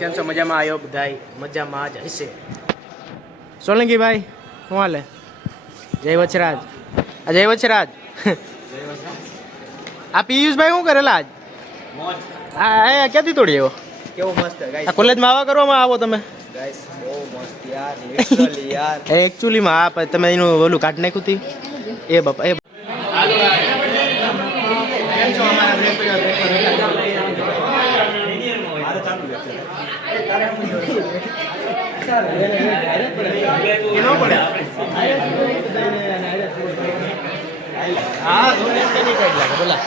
કેમ છો? મજામાં આવ્યો બધાય મજામાં જ હશે. સોલંકી ભાઈ શું હાલે? જય વચરાજ. જય વચરાજ. આ પિયુષભાઈ શું કરેલા આજ? હા ક્યાંથી તોડી આવ્યો? કેવો મસ્ત ગાઈસ. આ કોલેજમાં આવા કરવામાં આવો તમે? ગાઈસ બહુ મસ્ત યાર, લિટરલી યાર. એકચ્યુઅલીમાં હા તમે એનું ઓલું કાઢ નાખ્યું હતી એ બાપા એ કેમ છો? અમારા બ્રેક હા બોલા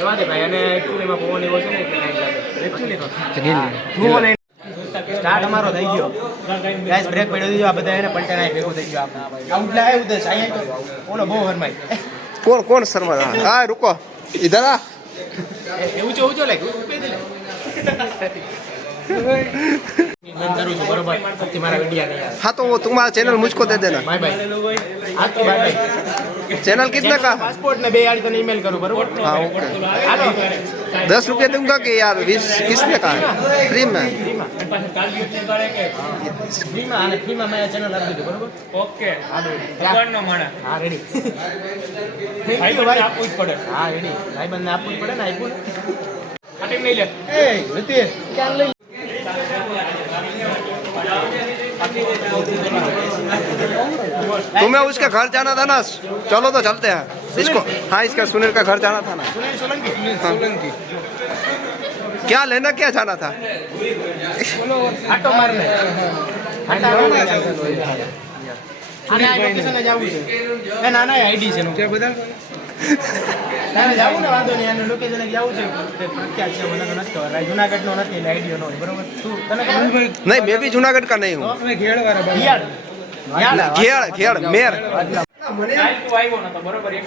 એવા દે ભાઈ. અને એકચ્યુઅલીમાં પવન એવો છે ને એટલે કાંઈ લાગે એકચ્યુઅલી સ્ટાર્ટ અમારો થઈ ગયો ગાઈસ. બ્રેક પડ્યો દીધો આ બધા એને પલટાના ભેગું થઈ ગયો આપણે આઉટ લાય ઉદેશ અહીંયા તો ઓલો બહુ હરમાઈ. कौन कौन शर्मा? हाँ रुको इधर आ. ऊंचो ऊंचो लाग मैं करूँ છું બરોબર. પછી મારા વિડિયા નહીં આવે. हाँ तो वो तुम्हारा चैनल मुझको दे देना. Bye bye. आज की बाय बाय. चैनल कितने का? पासपोर्ट ने बे आड़ी तने ईमेल करो बरोबर. हाँ ओके. हालो 10 रुपये दूंगा कि यार 20 किसने का है? फ्री में. फ्री में आने फ्री में मैं चैनल आप दीजिए बरोबर. ओके हालो भगवान નો માણા. હા રેડી. થેન્ક યુ ભાઈ. આપવું જ પડે. હા રેડી. ભાઈ બંને આપવું જ પડે ને. આપ્યું આ ટીમ નહીં લે. એ હતી ક્યાં લઈ तुम्हें उसके घर जाना था ना. चलो तो चलते हैं. इसको हाँ इसका सुनील का घर जाना था ना. सुनील सोलंकी. सोलंकी क्या लेना क्या जाना था? આટો મારને આટા મારને આને આ લોકેશન જાવું છે. એ નાના આઈડી છે નું કે બધા તારે જાવું ને વાંધો નહીં. આને લોકેશન જાવું છે તે પ્રખ્યાત છે. મને તો નથી ખબર. જુનાગઢ નો નથી એટલે આઈડિયો નો હોય બરોબર. તું તને ખબર? नहीं मैं भी जूनागढ़ का नहीं हूँ. તમે ઘેડ વાળા ભાઈ. યાર घेड़ घेड़ मेर. આવ્યો નતો બરોબર. ये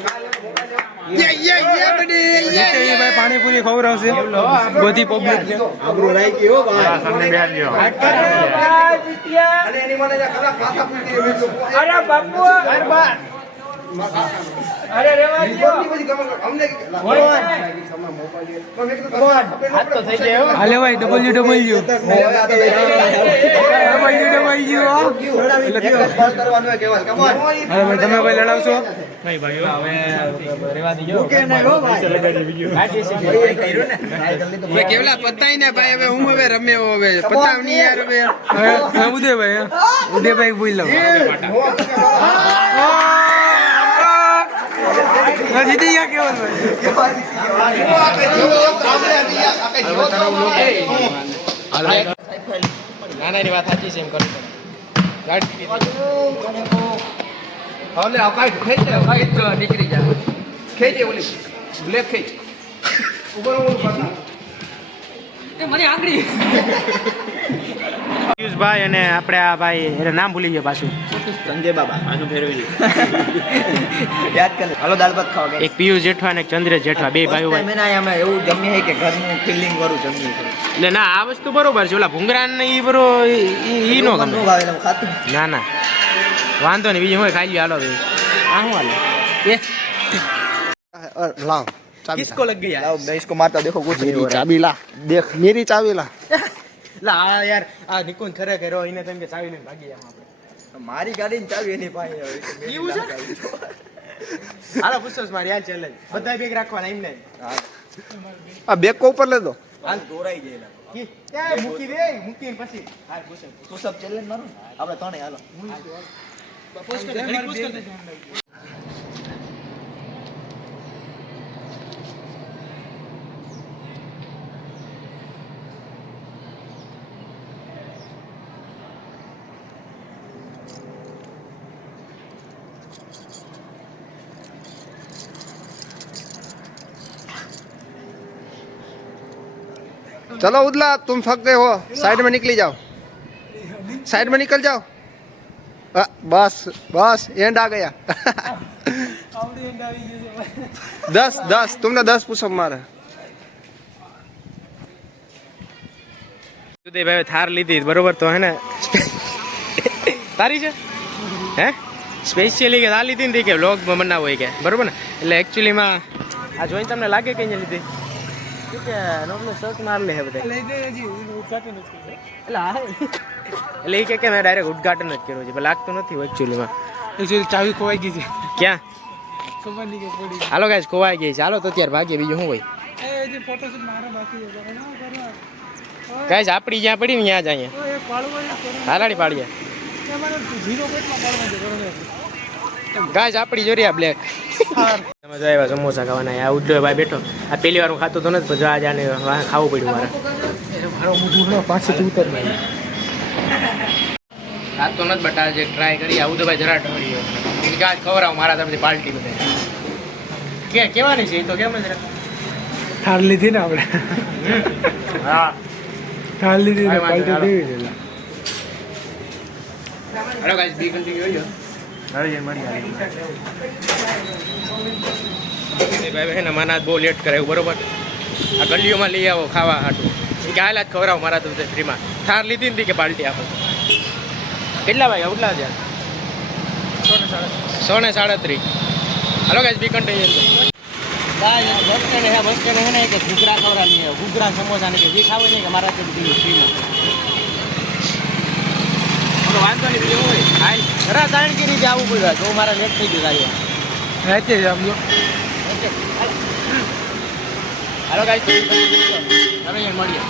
ભાઈ પાણીપુરી ખવડાવશે બધી પબ્લિક ને. आबरू राई की हो भाई. સામે બેહાર ગયો. અને એની મને ખરા પાછા પૂછી અરે બાપુ અરે અરે રેવા દો. અમને હાથ તો થઈ ગયો. હાલે ભાઈ ડબલ્યુ કરવાનું કેવાય કમ ઓન. તમે ભાઈ લડાવશો નહીં ભાઈ હવે રેવા દીજો. કે નહીં હો ભાઈ. ભાઈ કેવલા પતાઈ ને ભાઈ હવે હું હવે રમ્યો હવે પતાવ નહીં યાર હવે ઉદયભાઈ બોલ લો જીતી ગયા કેવલ નાનાની વાત સાચી છે એમ કરવું હવે અકાઈ ખેંચ નીકળી જાય ખેંચ ઓલી બ્લેક ખેંચ ઉપર મને આંગળી પિયુષભાઈ અને આપણે આ ભાઈ એનું નામ ભૂલી ગયો પાછું. સંજય બાબા આનું ફેરવી યાદ કરે. હાલો દાળ ભાત ખાવા એક પિયુષ જેઠવા અને એક ચંદ્રેશ જેઠવા બે ભાઈઓ હોય. મેં અમે એવું જમીએ કે ઘરનું ફિલિંગ વાળું જમીએ છે. એટલે ના આ વસ્તુ બરોબર છે. ઓલા ભૂંગરા ને ઈ બરો ઈ નો ગમે. નો ભાવે એટલે ખાતું. ના ના વાંધો નહીં. બીજું હોય ખાઈ લ્યો. હાલો ભાઈ આ શું હાલે એ लाओ કિસકો લગ ગયા. લાવ मैं इसको मारता देखो कुछ नहीं हो मेरी रहा. चाबी ला. देख मेरी चाबी ला. લા આ યાર આ નિકુંજ ખરે કર્યો એને તેમ કે ચાવી લઈને ભાગી ગયા આપણે. મારી ગાડીની ચાવી એની પાસે હવે. એવું છે? હાલો પૂછો મારી હાલ ચેલેન્જ બધા બેગ રાખવાના એમ નહીં. अब बैग को ऊपर ले दो. હાલ દોરાઈ ગયેલા. ક્યાં મૂકી દે મૂકીને પછી હાલ પૂછો તું સબ ચેલેન્જ મારો ને આપણે ત્રણે હાલો. પૂછ કર ઘડીક પૂછ કર. चलो उदला तुम फंस गए हो. साइड में निकली जाओ. साइड में निकल जाओ. बस बस एंड आ गया. 10 तुमने 10 पुशअप मारे. ભાઈ થાર લીધી બરોબર તો હે ને તારી છે હે સ્પેશિયલી કે થાર લીધી ને કે વ્લોગ બનાવવો હોય કે બરોબર ને. એટલે એકચ્યુઅલીમાં આ જોઈને તમને લાગે કે અહીંયા લીધી શું કે નોકનો શર્ટ માર લે હે બધા લઈ દે હજી ઉદઘાટન જ કરે એટલે આ એટલે એ કે મેં ડાયરેક્ટ ઉદઘાટન જ કર્યું છે પણ લાગતું નથી એકચ્યુઅલીમાં એકચ્યુઅલી ચાવી ખોવાઈ ગઈ છે ક્યાં ખબર નહીં કે પડી હાલો ગાઈસ ખોવાઈ ગઈ છે હાલો તો અત્યારે ભાગીએ બીજું શું હોય એ હજી ફોટોશૂટ મારા બાકી છે એના કરવા ગાઈસ આપણી જ્યાં પડી ને ત્યાં જ અહીંયા ઓય પાડવા કરો હાલાડી પાડીએ તમારે 0 પોઈન્ટમાં પાડવા છે કરો ગાઈસ આપણી જોરી આ બ્લેક તમે જો આવ્યા સમોસા ખાવાના આ ઉડ્ડો ભાઈ બેઠો આ પહેલી વાર હું ખાતો તો નથી પણ આજે આને ખાવું પડ્યું મારે મારો મુઢું પાછળથી ઉતર નહીં રાત તો નથી બટ આજે ટ્રાય કરી આવું તો ભાઈ જરા ઢળી ગયો કે આજ ખવડાવું મારા તરફથી પાર્ટી બધે કેવાની છે એ તો કેમ જરા થાર લીધી ને આપણે હા થાર લીધી ને ભાઈ, પાર્ટી હાલો. દેવી છે હેલો ગાઈસ બી કન્ટિન્યુ હોય હવે મળી ભાઈ ને માના બહુ લેટ કરાયું બરોબર આ ગલીઓમાં લઈ આવો ખાવા હાટું કે હાલ જ ખવડાવો મારા તો ફ્રીમાં થાર લીધી નથી કે પાર્ટી આપો કેટલા ભાઈ કેટલા છે 137 હાલો ગાઈસ બી કન્ટિન્યુ બસ સ્ટેન્ડ હે ને કે ઘૂઘરા ખવડાવી ઘૂઘરા સમોસા ને કે જે ખાવ ને કે મારા તો ફ્રીમાં વાંધો નહીં બીજું હોય હાલ ખરા દાણગીરી જ આવવું પડ્યું તો મારા લેટ થઈ ગયું ગાડી રાતે જ આમ જો હાલો ગાઈસ હવે મળીએ